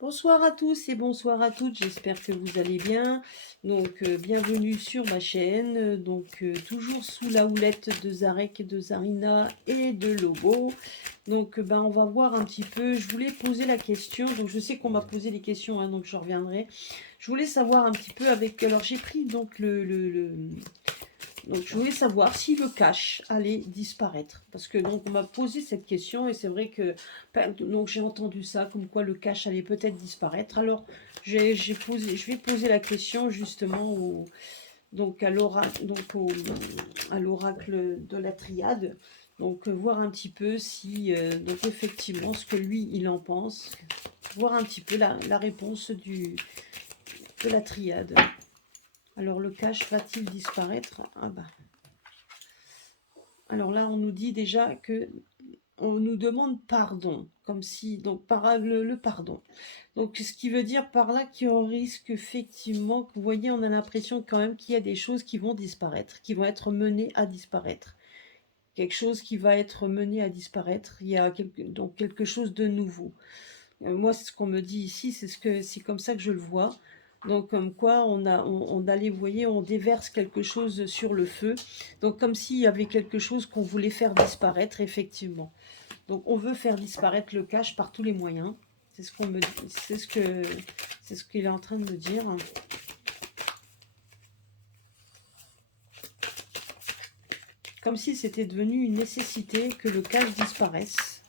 Bonsoir à tous et bonsoir à toutes, j'espère que vous allez bien. Donc, bienvenue sur ma chaîne. Toujours sous la houlette de Zarek, de Zarina et de Lobo. Donc, on va voir un petit peu. Je voulais poser la question. Donc, je sais qu'on m'a posé des questions, hein, donc je reviendrai. Je voulais savoir un petit peu avec. Alors, j'ai pris donc donc je voulais savoir si le cash allait disparaître. Parce que donc on m'a posé cette question et c'est vrai que donc j'ai entendu ça, comme quoi le cash allait peut-être disparaître. Alors je vais poser la question justement donc à l'oracle de la triade. Donc voir un petit peu si donc effectivement ce que lui il en pense. Voir un petit peu la réponse de la triade. Alors le cash va-t-il disparaître? Ah bah. Alors là, on nous dit déjà que on nous demande pardon, comme si, donc par le pardon. Donc ce qui veut dire par là qu'il y a un risque effectivement, que vous voyez, on a l'impression quand même qu'il y a des choses qui vont disparaître, qui vont être menées à disparaître. Quelque chose qui va être mené à disparaître, il y a donc quelque chose de nouveau. Moi, c'est ce qu'on me dit ici, c'est comme ça que je le vois. Donc, comme quoi, on allait, vous voyez, on déverse quelque chose sur le feu. Donc, comme s'il y avait quelque chose qu'on voulait faire disparaître, effectivement. Donc, on veut faire disparaître le cash par tous les moyens. C'est ce qu'on me dit, c'est ce qu'il est en train de me dire. Comme si c'était devenu une nécessité que le cash disparaisse.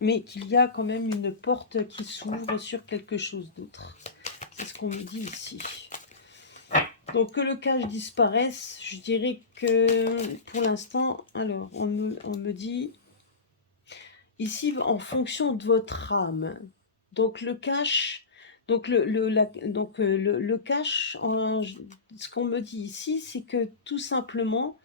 Mais qu'il y a quand même une porte qui s'ouvre sur quelque chose d'autre. C'est ce qu'on me dit ici. Donc que le cash disparaisse, je dirais que pour l'instant, alors on me dit ici en fonction de votre âme. Donc le cash, donc le cash, ce qu'on me dit ici, c'est que tout simplement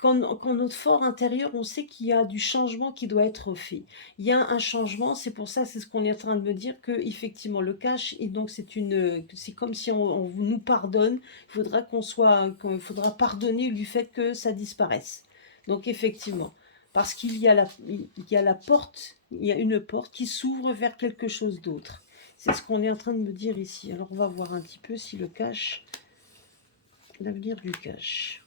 quand notre fort intérieur, on sait qu'il y a du changement qui doit être fait. Il y a un changement, c'est pour ça, c'est ce qu'on est en train de me dire, que effectivement le cash, et donc c'est comme si on nous pardonne. Il faudra pardonner du fait que ça disparaisse. Donc effectivement, parce il y a la porte, il y a une porte qui s'ouvre vers quelque chose d'autre. C'est ce qu'on est en train de me dire ici. Alors on va voir un petit peu si le cash, l'avenir du cash.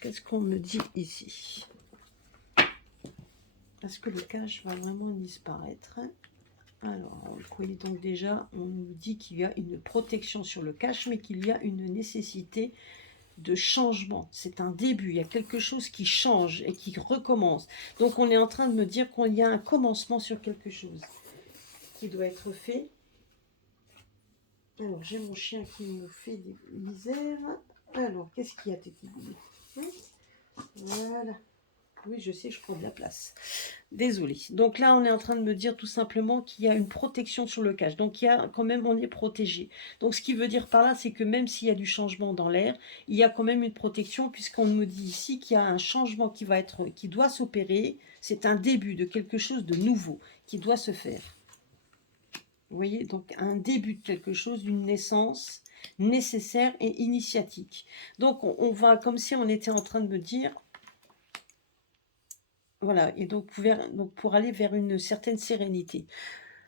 Qu'est-ce qu'on me dit ici? Est-ce que le cash va vraiment disparaître? Alors, vous voyez donc déjà, on nous dit qu'il y a une protection sur le cash, mais qu'il y a une nécessité de changement. C'est un début, il y a quelque chose qui change et qui recommence. Donc on est en train de me dire qu'il y a un commencement sur quelque chose qui doit être fait. Alors, j'ai mon chien qui me fait des misères. Alors, qu'est-ce qu'il y a? Voilà. Oui, je sais, je prends de la place. Désolée. Donc là, on est en train de me dire tout simplement qu'il y a une protection sur le cash. Donc il y a quand même, on est protégé. Donc ce qui veut dire par là, c'est que même s'il y a du changement dans l'air, il y a quand même une protection puisqu'on me dit ici qu'il y a un changement qui doit s'opérer. C'est un début de quelque chose de nouveau qui doit se faire. Vous voyez, donc un début de quelque chose, d'une naissance nécessaire et initiatique. Donc on va, comme si on était en train de me dire, voilà, et donc pour aller vers une certaine sérénité.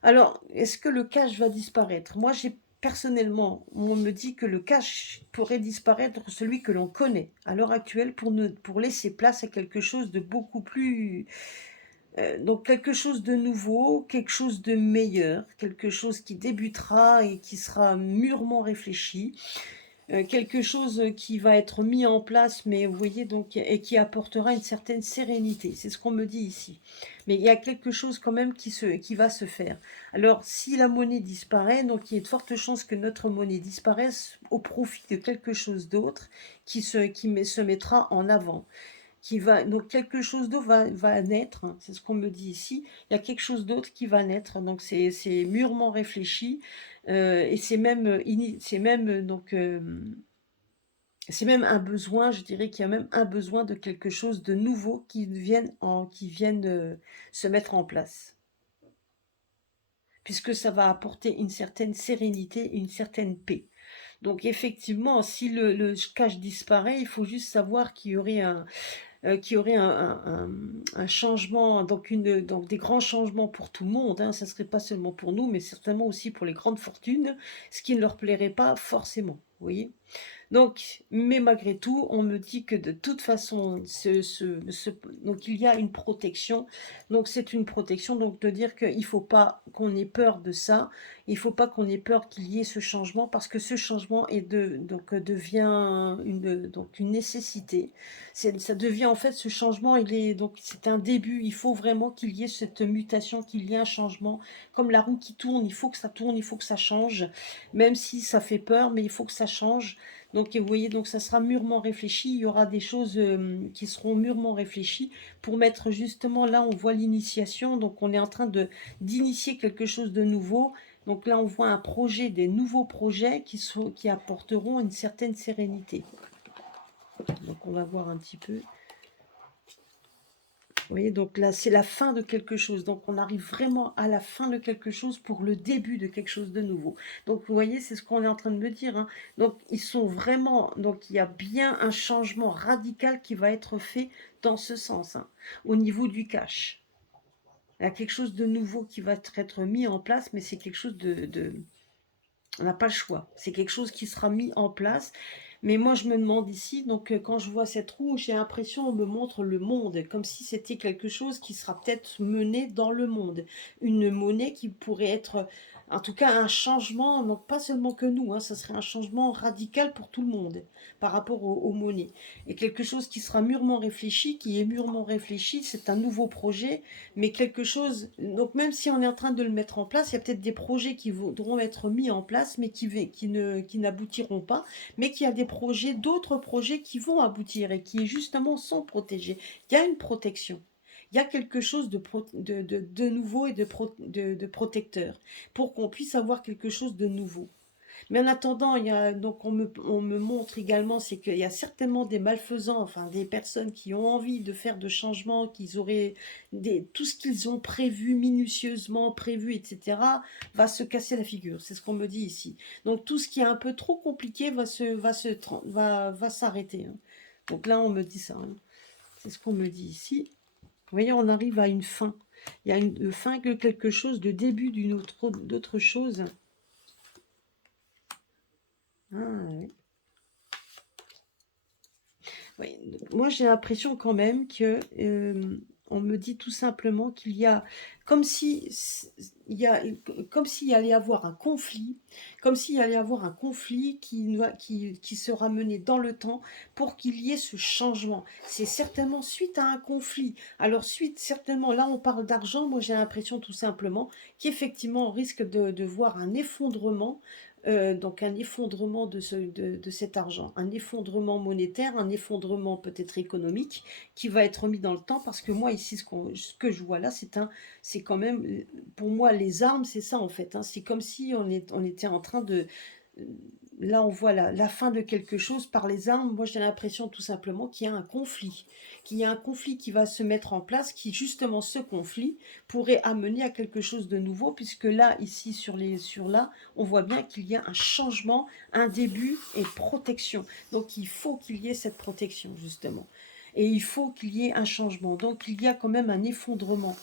Alors, est-ce que le cash va disparaître? Moi, personnellement, on me dit que le cash pourrait disparaître, celui que l'on connaît à l'heure actuelle, pour laisser place à quelque chose de beaucoup plus... donc quelque chose de nouveau, quelque chose de meilleur, quelque chose qui débutera et qui sera mûrement réfléchi. Quelque chose qui va être mis en place, mais vous voyez, donc, et qui apportera une certaine sérénité. C'est ce qu'on me dit ici. Mais il y a quelque chose quand même qui va se faire. Alors, si la monnaie disparaît, donc il y a de fortes chances que notre monnaie disparaisse au profit de quelque chose d'autre qui se mettra en avant. Donc quelque chose d'autre va naître, hein, c'est ce qu'on me dit ici. Il y a quelque chose d'autre qui va naître, donc c'est mûrement réfléchi. Et c'est même un besoin, je dirais qu'il y a même un besoin de quelque chose de nouveau qui vienne se mettre en place. Puisque ça va apporter une certaine sérénité, une certaine paix. Donc effectivement, si le cash disparaît, il faut juste savoir qu'il y aurait un changement, donc des grands changements pour tout le monde, hein. Ça ne serait pas seulement pour nous, mais certainement aussi pour les grandes fortunes, ce qui ne leur plairait pas forcément, vous voyez. Donc, mais malgré tout, on me dit que de toute façon, donc il y a une protection. Donc c'est une protection, donc de dire qu'il ne faut pas qu'on ait peur de ça. Il ne faut pas qu'on ait peur qu'il y ait ce changement, parce que ce changement donc, devient donc une nécessité. Ça devient en fait, ce changement, donc c'est un début. Il faut vraiment qu'il y ait cette mutation, qu'il y ait un changement. Comme la roue qui tourne, il faut que ça tourne, il faut que ça change. Même si ça fait peur, mais il faut que ça change. Donc, vous voyez, donc ça sera mûrement réfléchi. Il y aura des choses qui seront mûrement réfléchies pour mettre justement, là, on voit l'initiation. Donc, on est en train d'initier quelque chose de nouveau. Donc là, on voit un projet, des nouveaux projets qui apporteront une certaine sérénité. Donc, on va voir un petit peu. Vous voyez, donc là, c'est la fin de quelque chose. Donc, on arrive vraiment à la fin de quelque chose pour le début de quelque chose de nouveau. Donc, vous voyez, c'est ce qu'on est en train de me dire, hein. Donc, ils sont vraiment... Donc, il y a bien un changement radical qui va être fait dans ce sens, hein, au niveau du cash. Il y a quelque chose de nouveau qui va être mis en place, mais c'est quelque chose on n'a pas le choix. C'est quelque chose qui sera mis en place. Mais moi, je me demande ici, donc quand je vois cette roue, j'ai l'impression, on me montre le monde, comme si c'était quelque chose qui sera peut-être mené dans le monde. Une monnaie qui pourrait être, en tout cas, un changement, donc pas seulement que nous, hein, ça serait un changement radical pour tout le monde par rapport aux monnaies. Et quelque chose qui sera mûrement réfléchi, qui est mûrement réfléchi, c'est un nouveau projet, mais quelque chose, donc même si on est en train de le mettre en place, il y a peut-être des projets qui voudront être mis en place, mais qui n'aboutiront pas, mais qu'il y a des projets, d'autres projets qui vont aboutir et qui justement sont protégés. Il y a une protection. Il y a quelque chose de nouveau et de protecteur pour qu'on puisse avoir quelque chose de nouveau. Mais en attendant, donc on me montre également, c'est qu'il y a certainement des malfaisants, enfin des personnes qui ont envie de faire de changements, tout ce qu'ils ont prévu, minutieusement prévu, etc., va se casser la figure. C'est ce qu'on me dit ici. Donc tout ce qui est un peu trop compliqué va s'arrêter, hein. Donc là, on me dit ça, hein. C'est ce qu'on me dit ici. Vous voyez, on arrive à une fin. Il y a une fin que quelque chose, de début d'autre chose. Ah, oui. Oui, moi j'ai l'impression quand même que on me dit tout simplement qu'il y a comme si comme s'il allait y avoir un conflit, comme s'il allait y avoir un conflit qui sera mené dans le temps pour qu'il y ait ce changement. C'est certainement suite à un conflit. Alors suite certainement, là on parle d'argent, moi j'ai l'impression tout simplement qu'effectivement on risque de voir un effondrement, donc un effondrement de cet argent, un effondrement monétaire, un effondrement peut-être économique qui va être mis dans le temps, parce que moi ici ce que je vois là, c'est quand même, pour moi les armes, c'est ça en fait, hein. C'est comme si on était en train là on voit la fin de quelque chose par les armes. Moi j'ai l'impression tout simplement qu'il y a un conflit, qui va se mettre en place, qui justement ce conflit pourrait amener à quelque chose de nouveau, puisque là ici sur là on voit bien qu'il y a un changement, un début et protection. Donc il faut qu'il y ait cette protection justement, et il faut qu'il y ait un changement. Donc il y a quand même un effondrement,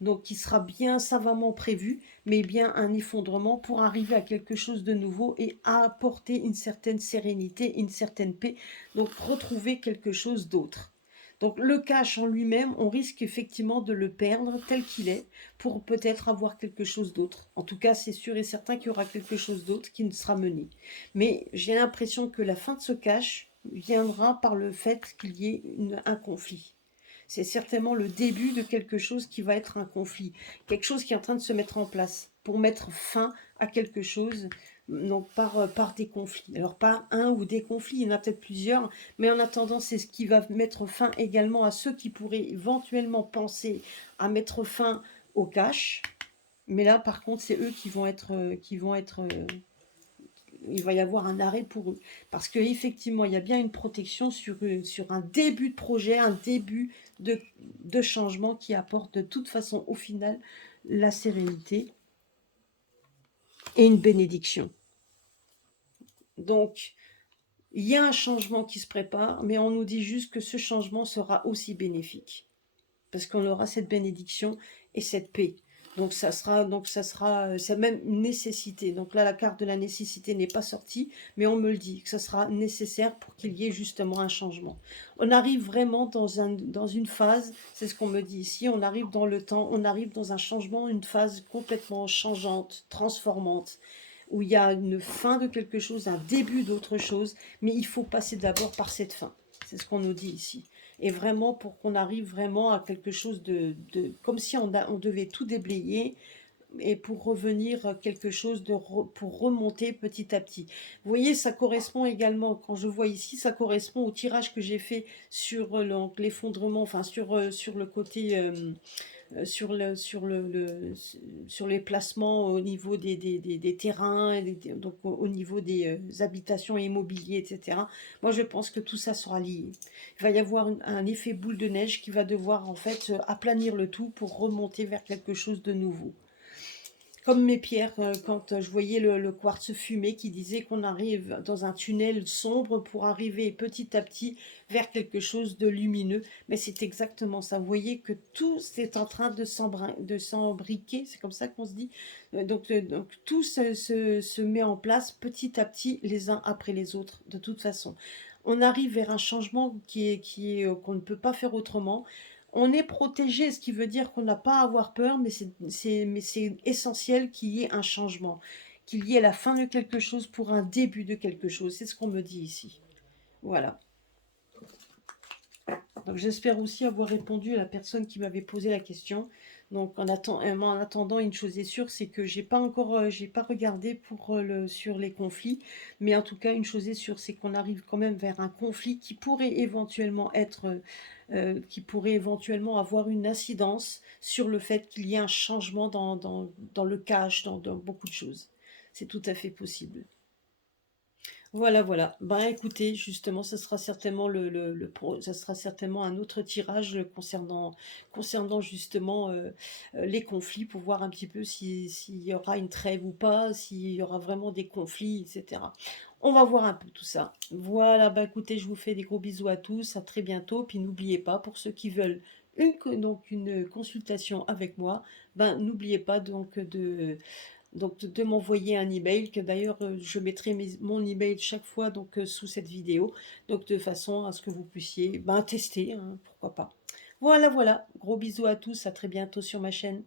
donc qui sera bien savamment prévu, mais bien un effondrement pour arriver à quelque chose de nouveau et à apporter une certaine sérénité, une certaine paix, donc retrouver quelque chose d'autre. Donc le cash en lui-même, on risque effectivement de le perdre tel qu'il est pour peut-être avoir quelque chose d'autre. En tout cas, c'est sûr et certain qu'il y aura quelque chose d'autre qui ne sera mené. Mais j'ai l'impression que la fin de ce cash viendra par le fait qu'il y ait un conflit. C'est certainement le début de quelque chose qui va être un conflit, quelque chose qui est en train de se mettre en place pour mettre fin à quelque chose, donc par des conflits. Alors pas un ou des conflits, il y en a peut-être plusieurs, mais en attendant, c'est ce qui va mettre fin également à ceux qui pourraient éventuellement penser à mettre fin au cash. Mais là, par contre, c'est eux il va y avoir un arrêt pour eux. Parce qu'effectivement, il y a bien une protection sur un début de projet, un début de changement qui apporte de toute façon, au final, la sérénité et une bénédiction. Donc, il y a un changement qui se prépare, mais on nous dit juste que ce changement sera aussi bénéfique. Parce qu'on aura cette bénédiction et cette paix. C'est même une nécessité. Donc là, la carte de la nécessité n'est pas sortie, mais on me le dit, que ça sera nécessaire pour qu'il y ait justement un changement. On arrive vraiment dans une phase, c'est ce qu'on me dit ici, on arrive dans le temps, on arrive dans un changement, une phase complètement changeante, transformante, où il y a une fin de quelque chose, un début d'autre chose, mais il faut passer d'abord par cette fin. C'est ce qu'on nous dit ici. Et vraiment, pour qu'on arrive vraiment à quelque chose comme si on devait tout déblayer, et pour revenir à quelque chose pour remonter petit à petit. Vous voyez, ça correspond également, quand je vois ici, ça correspond au tirage que j'ai fait sur l'effondrement, enfin sur le côté sur les placements au niveau des terrains, donc au niveau des habitations et immobiliers, etc. Moi, je pense que tout ça sera lié. Il va y avoir un effet boule de neige qui va devoir en fait aplanir le tout pour remonter vers quelque chose de nouveau. Comme mes pierres, quand je voyais le quartz fumé qui disait qu'on arrive dans un tunnel sombre pour arriver petit à petit vers quelque chose de lumineux. Mais c'est exactement ça. Vous voyez que tout est en train de s'embriquer, c'est comme ça qu'on se dit. Donc tout se met en place petit à petit, les uns après les autres, de toute façon. On arrive vers un changement qu'on ne peut pas faire autrement. On est protégé, ce qui veut dire qu'on n'a pas à avoir peur, mais c'est essentiel qu'il y ait un changement, qu'il y ait la fin de quelque chose pour un début de quelque chose. C'est ce qu'on me dit ici. Voilà. Donc j'espère aussi avoir répondu à la personne qui m'avait posé la question. Donc en attendant, une chose est sûre, c'est que j'ai pas regardé sur les conflits, mais en tout cas une chose est sûre, c'est qu'on arrive quand même vers un conflit qui pourrait éventuellement avoir une incidence sur le fait qu'il y ait un changement dans le cash, dans beaucoup de choses. C'est tout à fait possible. Voilà, voilà. Ben écoutez, justement, ça sera certainement ça sera certainement un autre tirage concernant justement les conflits pour voir un petit peu s'il y aura une trêve ou pas, s'il y aura vraiment des conflits, etc. On va voir un peu tout ça. Voilà, ben écoutez, je vous fais des gros bisous à tous, à très bientôt. Puis n'oubliez pas, pour ceux qui veulent donc une consultation avec moi, ben n'oubliez pas donc de m'envoyer un email, que d'ailleurs je mettrai mon email chaque fois donc sous cette vidéo, donc de façon à ce que vous puissiez tester, hein, pourquoi pas. Voilà, voilà, gros bisous à tous, à très bientôt sur ma chaîne.